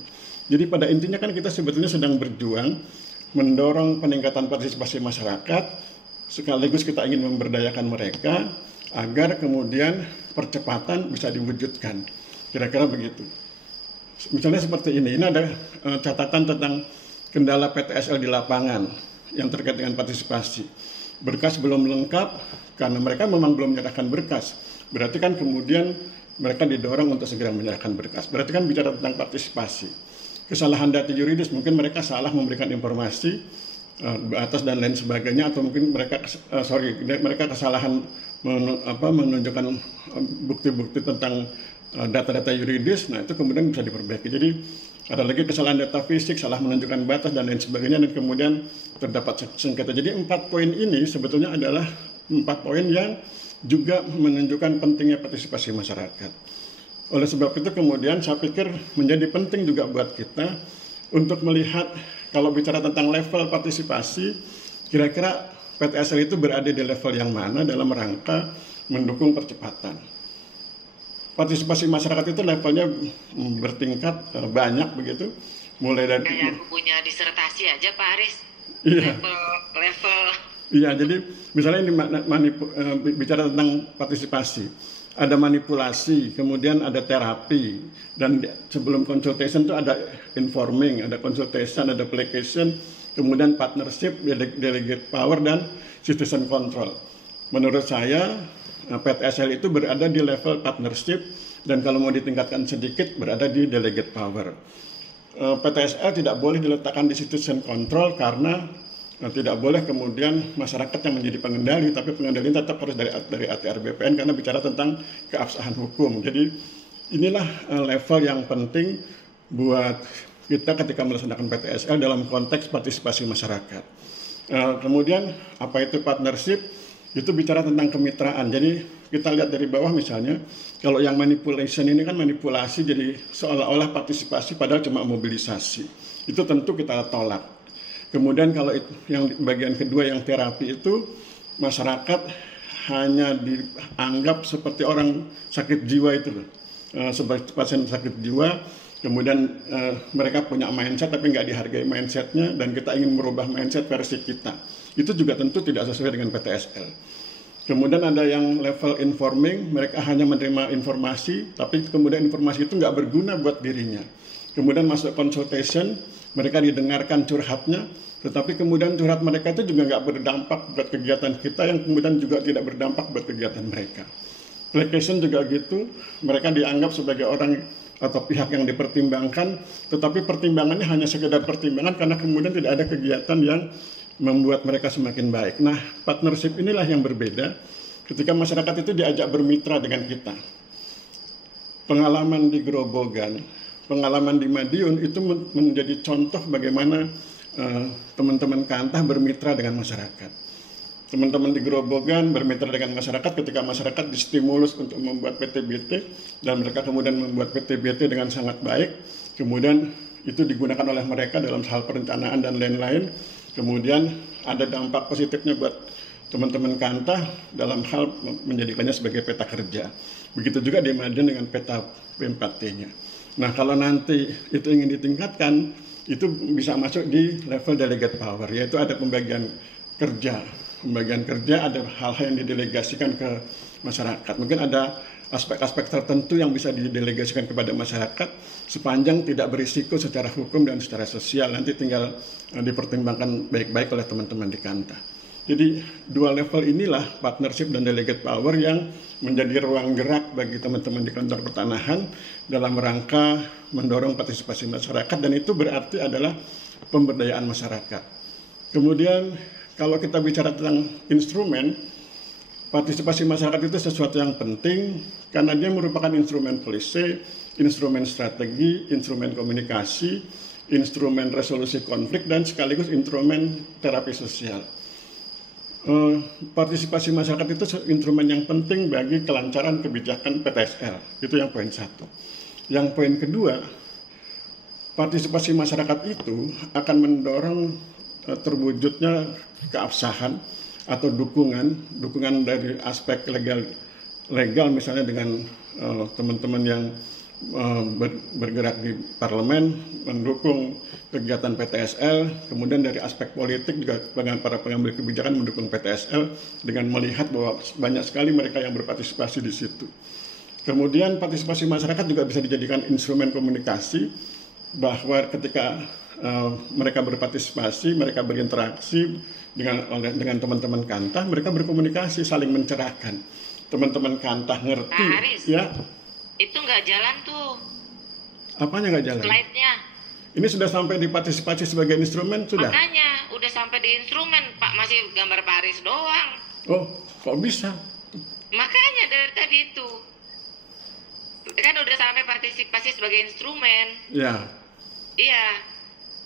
Jadi pada intinya kan kita sebetulnya sedang berjuang mendorong peningkatan partisipasi masyarakat, sekaligus kita ingin memberdayakan mereka agar kemudian percepatan bisa diwujudkan. Kira-kira begitu. Misalnya seperti ini ada catatan tentang kendala PTSL di lapangan yang terkait dengan partisipasi. Berkas belum lengkap karena mereka memang belum menyerahkan berkas. Berarti kan kemudian mereka didorong untuk segera menyerahkan berkas. Berarti kan bicara tentang partisipasi. Kesalahan data yuridis, mungkin mereka salah memberikan informasi atas dan lain sebagainya, atau mungkin mereka kesalahan menunjukkan bukti-bukti tentang data-data yuridis. Nah itu kemudian bisa diperbaiki. Jadi ada lagi kesalahan data fisik, salah menunjukkan batas dan lain sebagainya, dan kemudian terdapat sengketa. Jadi 4 poin ini sebetulnya adalah 4 poin yang juga menunjukkan pentingnya partisipasi masyarakat. Oleh sebab itu kemudian saya pikir menjadi penting juga buat kita untuk melihat kalau bicara tentang level partisipasi, kira-kira PTSL itu berada di level yang mana dalam rangka mendukung percepatan. Partisipasi masyarakat itu levelnya bertingkat banyak begitu, mulai dari... Kayak aku punya disertasi aja Pak Aris. Iya. Level. Iya, jadi misalnya ini bicara tentang partisipasi. Ada manipulasi, kemudian ada terapi, dan sebelum consultation itu ada informing, ada consultation, ada application, kemudian partnership, delegate power, dan citizen control. Menurut saya, PTSL itu berada di level partnership, dan kalau mau ditingkatkan sedikit, berada di delegate power. PTSL tidak boleh diletakkan di citizen control karena tidak boleh kemudian masyarakat yang menjadi pengendali, tapi pengendali tetap harus dari ATR BPN karena bicara tentang keabsahan hukum. Jadi inilah level yang penting buat kita ketika melaksanakan PTSL dalam konteks partisipasi masyarakat. Kemudian apa itu partnership? Itu bicara tentang kemitraan. Jadi kita lihat dari bawah misalnya, kalau yang manipulation ini kan manipulasi jadi seolah-olah partisipasi padahal cuma mobilisasi. Itu tentu kita tolak. Kemudian kalau yang bagian kedua yang terapi itu masyarakat hanya dianggap seperti orang sakit jiwa itu loh. Sebagai pasien sakit jiwa, kemudian mereka punya mindset tapi nggak dihargai mindsetnya, dan kita ingin merubah mindset versi kita. Itu juga tentu tidak sesuai dengan PTSL. Kemudian ada yang level informing, mereka hanya menerima informasi, tapi kemudian informasi itu nggak berguna buat dirinya. Kemudian masuk consultation, mereka didengarkan curhatnya, tetapi kemudian curhat mereka itu juga nggak berdampak buat kegiatan kita, yang kemudian juga tidak berdampak buat kegiatan mereka. Placation juga gitu, mereka dianggap sebagai orang atau pihak yang dipertimbangkan, tetapi pertimbangannya hanya sekedar pertimbangan karena kemudian tidak ada kegiatan yang membuat mereka semakin baik. Nah, partnership inilah yang berbeda ketika masyarakat itu diajak bermitra dengan kita. Pengalaman di Grobogan, pengalaman di Madiun itu menjadi contoh bagaimana teman-teman Kantah bermitra dengan masyarakat. Teman-teman di Grobogan bermitra dengan masyarakat ketika masyarakat distimulus untuk membuat PTBT, dan mereka kemudian membuat PTBT dengan sangat baik. Kemudian itu digunakan oleh mereka dalam hal perencanaan dan lain-lain. Kemudian ada dampak positifnya buat teman-teman Kantah dalam hal menjadikannya sebagai peta kerja. Begitu juga di Madiun dengan peta P4T-nya. Nah, kalau nanti itu ingin ditingkatkan, itu bisa masuk di level delegate power, yaitu ada pembagian kerja. Pembagian kerja ada hal-hal yang didelegasikan ke masyarakat. Mungkin ada aspek-aspek tertentu yang bisa didelegasikan kepada masyarakat sepanjang tidak berisiko secara hukum dan secara sosial. Nanti tinggal dipertimbangkan baik-baik oleh teman-teman di Kantah. Jadi dua level inilah partnership dan delegate power yang menjadi ruang gerak bagi teman-teman di kantor pertanahan dalam rangka mendorong partisipasi masyarakat, dan itu berarti adalah pemberdayaan masyarakat. Kemudian kalau kita bicara tentang instrumen, partisipasi masyarakat itu sesuatu yang penting karena dia merupakan instrumen polisi, instrumen strategi, instrumen komunikasi, instrumen resolusi konflik, dan sekaligus instrumen terapi sosial. Partisipasi masyarakat itu instrumen yang penting bagi kelancaran kebijakan PTSL. Itu yang poin satu. Yang poin kedua, partisipasi masyarakat itu akan mendorong terwujudnya keabsahan atau dukungan dari aspek legal misalnya dengan teman-teman yang bergerak di parlemen mendukung kegiatan PTSL, kemudian dari aspek politik juga dengan para pengambil kebijakan mendukung PTSL dengan melihat bahwa banyak sekali mereka yang berpartisipasi di situ. Kemudian partisipasi masyarakat juga bisa dijadikan instrumen komunikasi, bahwa ketika mereka berpartisipasi, mereka berinteraksi dengan teman-teman Kantah, mereka berkomunikasi, saling mencerahkan. Teman-teman Kantah ngerti, Aris, ya. itu nggak jalan tuh. Apanya nggak jalan? Slide-nya. Ini sudah sampai di partisipasi sebagai instrumen, sudah? Makanya, udah sampai di instrumen, Pak. Masih gambar Pak Aris doang. Oh, kok bisa? Makanya dari tadi itu. Kan udah sampai partisipasi sebagai instrumen. Ya. Iya.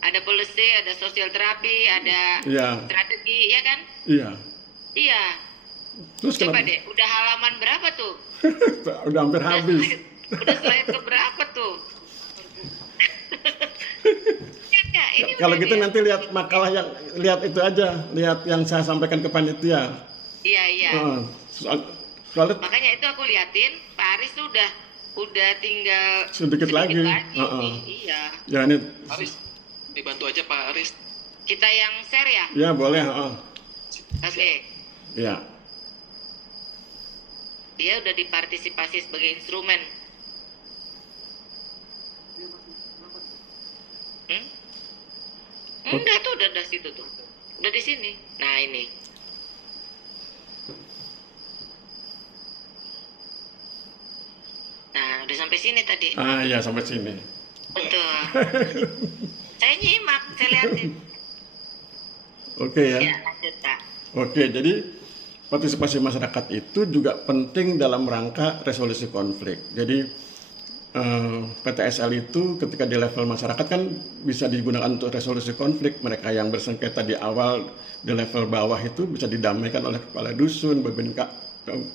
Ada policy, ada sosial terapi, ada strategi, ya kan? Iya. Iya. Terus coba kenapa? deh, udah halaman berapa tuh? Udah hampir habis. Udah slide ke berapa tuh? Ya, ini Kalau udah gitu dia. nanti lihat makalah yang lihat itu aja, lihat yang saya sampaikan ke panitia. Iya. Soalnya Makanya itu aku liatin, Pak Aris tuh udah tinggal sedikit lagi. nih. Iya. Ya ini. Aris, dibantu aja Pak Aris. Kita yang share ya? Ya boleh. Oke. Ya. Dia udah dipartisipasi sebagai instrumen. Enggak tuh, udah di situ tuh. Udah di sini. Nah, ini. Nah, udah sampai sini tadi. Ya sampai sini. Betul. Saya nyimak, saya liatin. Oke ya. Ya, lanjut, Pak. Oke, jadi partisipasi masyarakat itu juga penting dalam rangka resolusi konflik. Jadi PTSL itu ketika di level masyarakat kan bisa digunakan untuk resolusi konflik. Mereka yang bersengketa di awal di level bawah itu bisa didamaikan oleh kepala dusun, Babinka,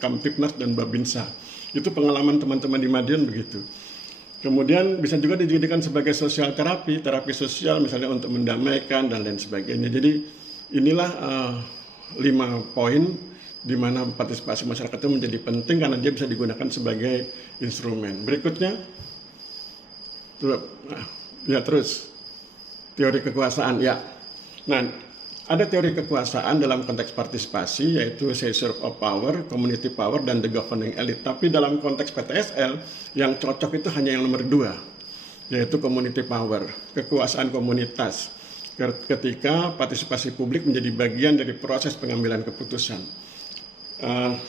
Kamtipnas, dan Babinsa. Itu pengalaman teman-teman di Madiun begitu. Kemudian bisa juga dijadikan sebagai sosial terapi sosial misalnya untuk mendamaikan dan lain sebagainya. Jadi inilah 5 poin di mana partisipasi masyarakat itu menjadi penting karena dia bisa digunakan sebagai instrumen. Berikutnya, terus teori kekuasaan ya. Nah, ada teori kekuasaan dalam konteks partisipasi yaitu seizure of power, community power, dan the governing elite. Tapi dalam konteks PTSL yang cocok itu hanya yang nomor 2, yaitu community power, kekuasaan komunitas. Ketika partisipasi publik menjadi bagian dari proses pengambilan keputusan.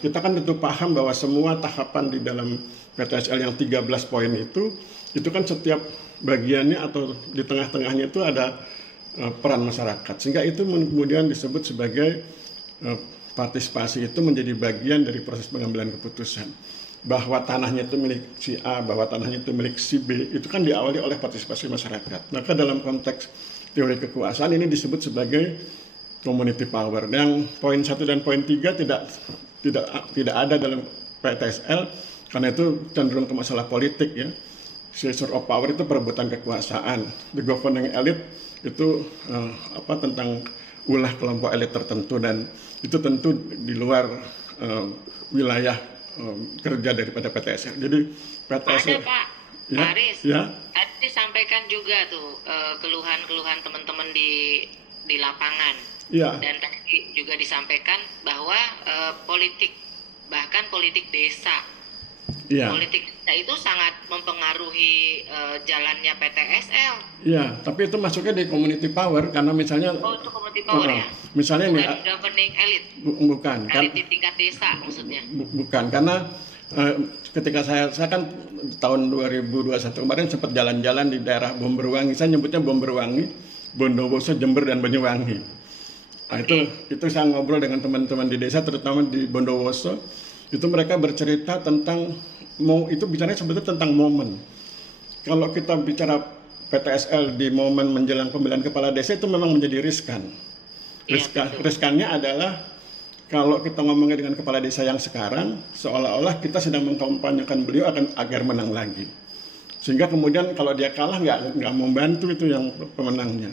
Kita kan tentu paham bahwa semua tahapan di dalam PTSL yang 13 poin itu kan setiap bagiannya atau di tengah-tengahnya itu ada peran masyarakat. Sehingga itu kemudian disebut sebagai partisipasi itu menjadi bagian dari proses pengambilan keputusan. Bahwa tanahnya itu milik si A, bahwa tanahnya itu milik si B, itu kan diawali oleh partisipasi masyarakat. Maka dalam konteks teori kekuasaan ini disebut sebagai community power. Yang poin 1 dan poin 3 tidak ada dalam PTSL karena itu cenderung ke masalah politik ya. Seizure of power itu perebutan kekuasaan. The governing elite itu tentang ulah kelompok elit tertentu dan itu tentu di luar wilayah kerja daripada PTSL. Jadi PTSL ada Pak ya, Aris, ya. Tadi disampaikan juga tuh keluhan-keluhan teman-teman di lapangan. Ya. Dan tadi juga disampaikan bahwa politik desa, Ya. politik desa itu sangat mempengaruhi jalannya PTSL. Iya, tapi itu masuknya di community power karena misalnya Itu community power ya. Misalnya Bukan nih governing elite, bukan kan elit di tingkat desa maksudnya. bukan karena ketika saya kan tahun 2021 kemarin sempat jalan-jalan di daerah Bomberwangi, saya nyebutnya Bomberwangi, Bondowoso, Jember, dan Banyuwangi. Nah, itu saya ngobrol dengan teman-teman di desa, terutama di Bondowoso. Itu mereka bercerita tentang itu bicaranya sebetulnya tentang momen. Kalau kita bicara PTSL di momen menjelang pemilihan kepala desa itu memang menjadi riskan. Riskannya adalah kalau kita ngomongnya dengan kepala desa yang sekarang, seolah-olah kita sedang mengkampanyekan beliau agar menang lagi. Sehingga kemudian kalau dia kalah nggak membantu itu yang pemenangnya.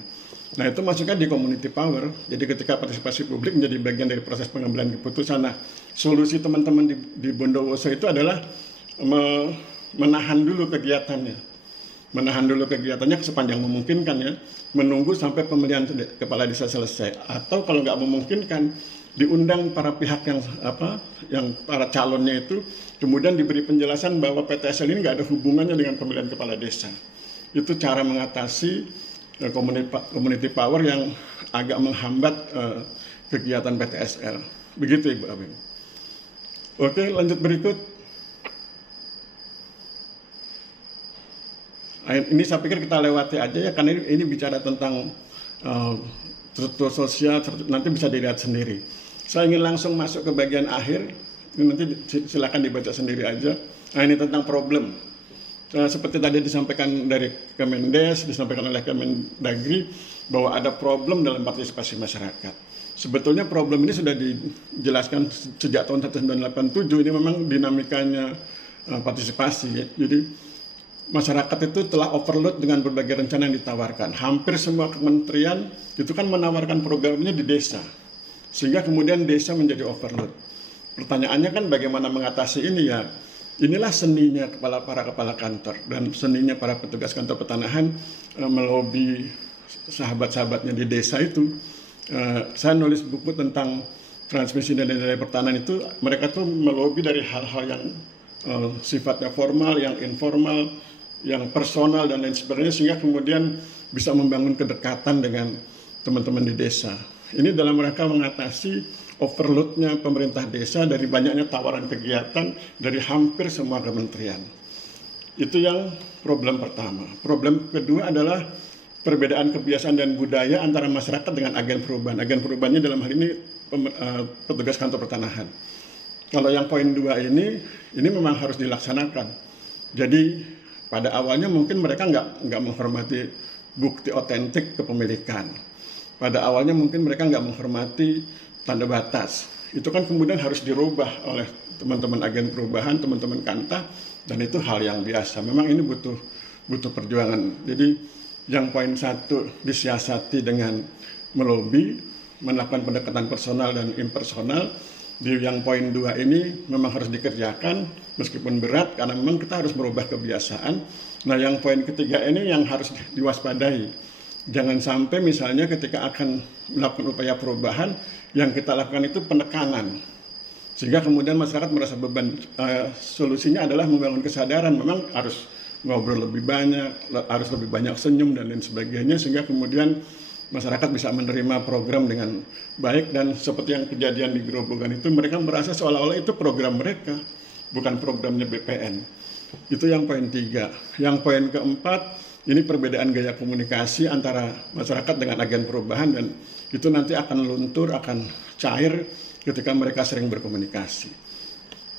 Nah itu masuknya di community power. Jadi ketika partisipasi publik menjadi bagian dari proses pengambilan keputusan. Nah solusi teman-teman di Bondowoso itu adalah menahan dulu kegiatannya. Menahan dulu kegiatannya sepanjang memungkinkan ya. Menunggu sampai pemilihan kepala desa selesai. Atau kalau nggak memungkinkan, diundang para pihak yang para calonnya itu, kemudian diberi penjelasan bahwa PTSL ini nggak ada hubungannya dengan pemilihan kepala desa. Itu cara mengatasi community power yang agak menghambat kegiatan PTSL. Begitu Ibu Abim. Oke, lanjut berikut. Ini saya pikir kita lewati aja ya, karena ini bicara tentang struktur sosial, nanti bisa dilihat sendiri. Saya ingin langsung masuk ke bagian akhir, ini nanti silakan dibaca sendiri aja. Nah ini tentang problem. Seperti tadi disampaikan dari Kemendes, disampaikan oleh Kemendagri, bahwa ada problem dalam partisipasi masyarakat. Sebetulnya problem ini sudah dijelaskan sejak tahun 1987, ini memang dinamikanya partisipasi. Jadi masyarakat itu telah overload dengan berbagai rencana yang ditawarkan. Hampir semua kementerian itu kan menawarkan programnya di desa. Sehingga kemudian desa menjadi overload. Pertanyaannya kan bagaimana mengatasi ini ya? Inilah seninya para kepala kantor dan seninya para petugas kantor pertanahan melobi sahabat-sahabatnya di desa itu. Saya nulis buku tentang transmisi dan nilai pertanahan itu, mereka tuh melobi dari hal-hal yang sifatnya formal, yang informal, yang personal dan lain sebagainya, sehingga kemudian bisa membangun kedekatan dengan teman-teman di desa. Ini dalam rangka mengatasi overloadnya pemerintah desa dari banyaknya tawaran kegiatan dari hampir semua kementerian. Itu yang problem pertama. Problem kedua adalah perbedaan kebiasaan dan budaya antara masyarakat dengan agen perubahan. Agen perubahannya dalam hal ini petugas kantor pertanahan. Kalau yang poin 2 ini memang harus dilaksanakan. Jadi pada awalnya mungkin mereka nggak menghormati bukti otentik kepemilikan. Pada awalnya mungkin mereka nggak menghormati tanda batas. Itu kan kemudian harus dirubah oleh teman-teman agen perubahan, teman-teman Kanta, dan itu hal yang biasa. Memang ini butuh perjuangan. Jadi yang poin 1 disiasati dengan melobi, melakukan pendekatan personal dan impersonal. di yang poin 2 ini memang harus dikerjakan meskipun berat karena memang kita harus merubah kebiasaan. Nah, yang poin ketiga ini yang harus diwaspadai. Jangan sampai misalnya ketika akan melakukan upaya perubahan yang kita lakukan itu penekanan. Sehingga kemudian masyarakat merasa beban. Solusinya adalah membangun kesadaran, memang harus ngobrol lebih banyak, harus lebih banyak senyum dan lain sebagainya, sehingga kemudian masyarakat bisa menerima program dengan baik. Dan seperti yang kejadian di Grobogan itu, mereka merasa seolah-olah itu program mereka, bukan programnya BPN. Itu yang poin 3. Yang poin keempat, ini perbedaan gaya komunikasi antara masyarakat dengan agen perubahan, dan itu nanti akan luntur, akan cair ketika mereka sering berkomunikasi.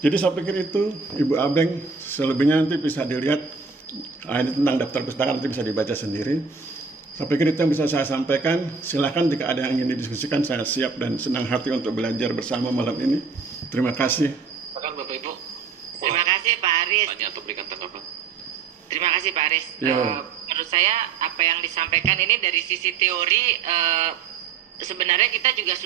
Jadi saya pikir itu, Ibu Abeng, selebihnya nanti bisa dilihat, ini tentang daftar pustaka nanti bisa dibaca sendiri. Saya pikir itu yang bisa saya sampaikan. Silakan jika ada yang ingin didiskusikan, saya siap dan senang hati untuk belajar bersama malam ini. Terima kasih. Silakan Bapak Ibu. Terima kasih Pak Aris. Tanya atau berikan tanggapan. Terima kasih Pak Aris. Ya. Menurut saya apa yang disampaikan ini dari sisi teori sebenarnya kita juga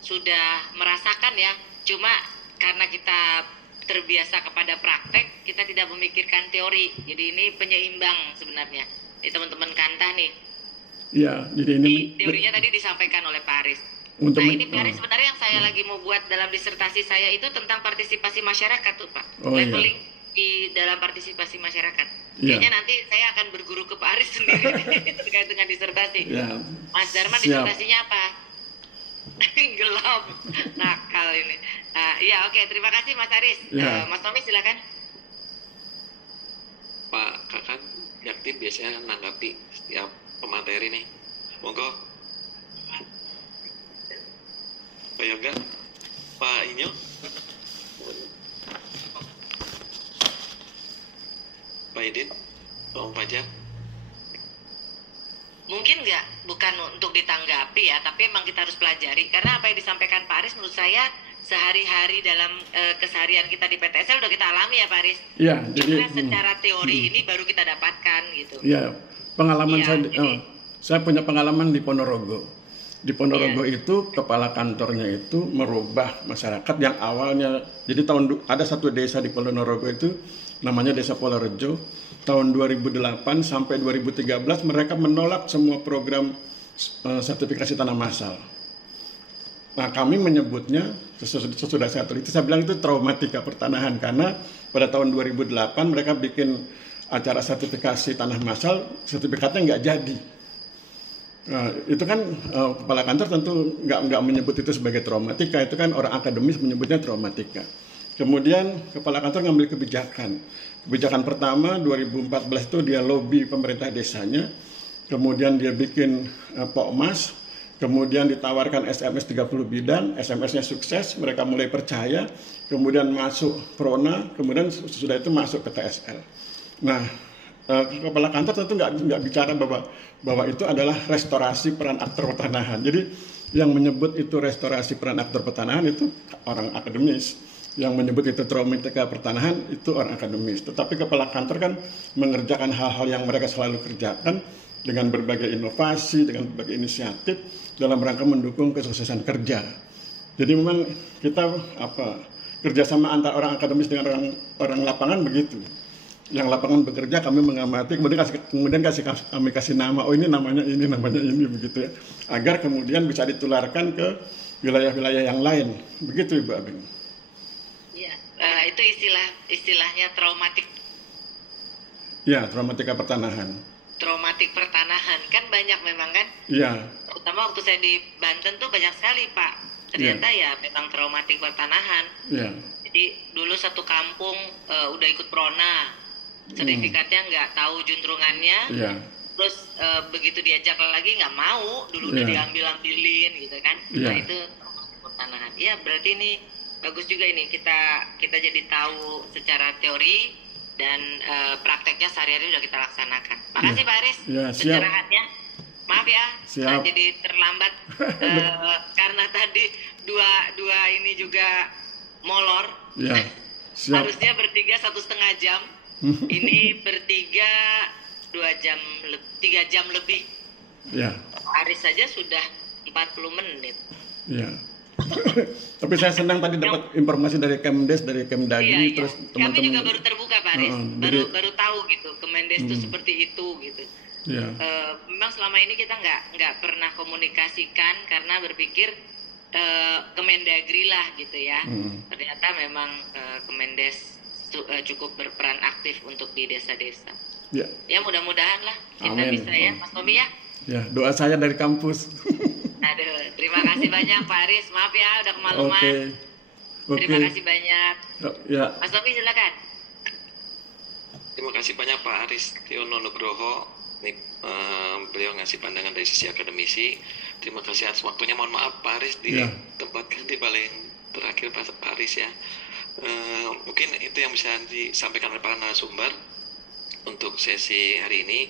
sudah merasakan ya. Cuma karena kita terbiasa kepada praktek, kita tidak memikirkan teori. Jadi ini penyeimbang sebenarnya. Di teman-teman Kanta nih. Ya, jadi ini Teorinya tadi disampaikan oleh Pak Aris. Untuk Nah ini Pak Aris sebenarnya yang saya lagi mau buat dalam disertasi saya itu tentang partisipasi masyarakat tuh Pak. Oh, iya. Leveling di dalam partisipasi masyarakat. Iya. Kayaknya nanti saya akan berguru ke Pak Aris sendiri terkait dengan disertasi. Ya. Mas Darman Siap. disertasinya apa? Gelap, nakal ini. Iya oke, terima kasih Mas Aris. Ya. Mas Tommy silakan. Pak Kakan Yakti biasanya menanggapi setiap pemateri nih. Monggo. Pak Yoga, Pak Inyo. Pak Idin, Pak Fajar. Mungkin bukan untuk ditanggapi ya, tapi memang kita harus pelajari. Karena apa yang disampaikan Pak Aris menurut saya sehari-hari dalam keseharian kita di PTSL udah kita alami ya Pak Aris. Iya, Cuma secara teori ini baru kita dapatkan gitu. Ya, pengalaman Iya, saya punya pengalaman di Ponorogo. Di Ponorogo itu kepala kantornya itu merubah masyarakat yang awalnya. Jadi ada satu desa di Ponorogo itu namanya Desa Polorejo. Tahun 2008 sampai 2013 mereka menolak semua program sertifikasi tanah massal. Nah, kami menyebutnya sesudah saya teliti, saya bilang itu traumatika pertanahan, karena pada tahun 2008 mereka bikin acara sertifikasi tanah massal, sertifikatnya nggak jadi. Nah, itu kan kepala kantor tentu nggak menyebut itu sebagai traumatika, itu kan orang akademis menyebutnya traumatika. Kemudian kepala kantor ngambil kebijakan. Kebijakan pertama 2014 itu dia lobby pemerintah desanya, kemudian dia bikin Pokmas, kemudian ditawarkan SMS 30 bidang, SMS-nya sukses, mereka mulai percaya, kemudian masuk Prona, kemudian sudah itu masuk ke TSL. Nah, kepala kantor tentu nggak bicara bahwa itu adalah restorasi peran aktor pertanahan. Jadi yang menyebut itu restorasi peran aktor pertanahan itu orang akademis. Yang menyebut itu traumatika pertanahan itu orang akademis. Tetapi kepala kantor kan mengerjakan hal-hal yang mereka selalu kerjakan dengan berbagai inovasi, dengan berbagai inisiatif dalam rangka mendukung kesuksesan kerja. Jadi memang kita kerjasama antara orang akademis dengan orang lapangan begitu. Yang lapangan bekerja kami mengamati, kemudian kami kasih nama, oh ini namanya ini begitu ya, agar kemudian bisa ditularkan ke wilayah-wilayah yang lain. Begitu Ibu Abeng. Itu istilahnya traumatik. Ya, traumatika pertanahan. Traumatik pertanahan kan banyak memang kan? Iya. Terutama waktu saya di Banten tuh banyak sekali Pak. Ternyata ya memang traumatik pertanahan. Iya. Jadi dulu satu kampung udah ikut Prona, sertifikatnya nggak tahu juntrungannya. Iya. Terus begitu diajak lagi nggak mau, dulu udah diambilin gitu kan? Nah itu traumatik pertanahan. Iya berarti ini bagus juga ini kita jadi tahu secara teori dan prakteknya sehari-hari udah kita laksanakan. Makasih Pak Aris pencerahannya. Maaf ya, jadi terlambat karena tadi dua ini juga molor. Ya, siap. Harusnya bertiga 1,5 jam. Ini bertiga 3 jam lebih. Ya. Pak Aris saja sudah 40 menit. Ya. Tapi saya senang tadi dapat informasi dari Kemdes, dari Kemdagri, Iya, iya. terus Kami teman-teman. juga baru terbuka Pak Aris, jadi- baru tahu gitu Kemendes itu seperti itu gitu. Ya. Memang selama ini kita nggak pernah komunikasikan karena berpikir Kemendagri lah gitu ya. Ternyata memang Kemendes cukup berperan aktif untuk di desa-desa. Ya. Ya mudah-mudahan lah kita Amin. bisa ya Mas Tommy ya. Ya, doa saya dari kampus. Aduh, terima kasih banyak Pak Aris. Maaf ya udah kemalaman. Oke. Terima kasih banyak. Ya. Mas Tommy silakan. Terima kasih banyak Pak Aris Tiono Nugroho. Ini beliau ngasih pandangan dari sisi akademisi. Terima kasih atas waktunya. Mohon maaf Pak Aris Ya. ditempatkan di paling terakhir Pak Aris ya. Mungkin itu yang bisa disampaikan oleh para narasumber untuk sesi hari ini.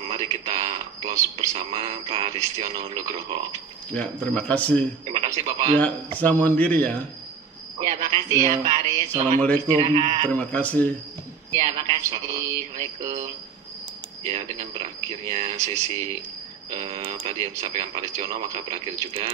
Mari kita close bersama Pak Aris Tiono Nugroho. Ya, terima kasih. Terima kasih Bapak. Ya, saya mohon diri ya. Ya, makasih ya Pak Aris. Selamat Assalamualaikum. beristirahat. Terima kasih. Ya, makasih. Assalamualaikum. Ya, dengan berakhirnya sesi tadi yang disampaikan Pak Aris Tiono, maka berakhir juga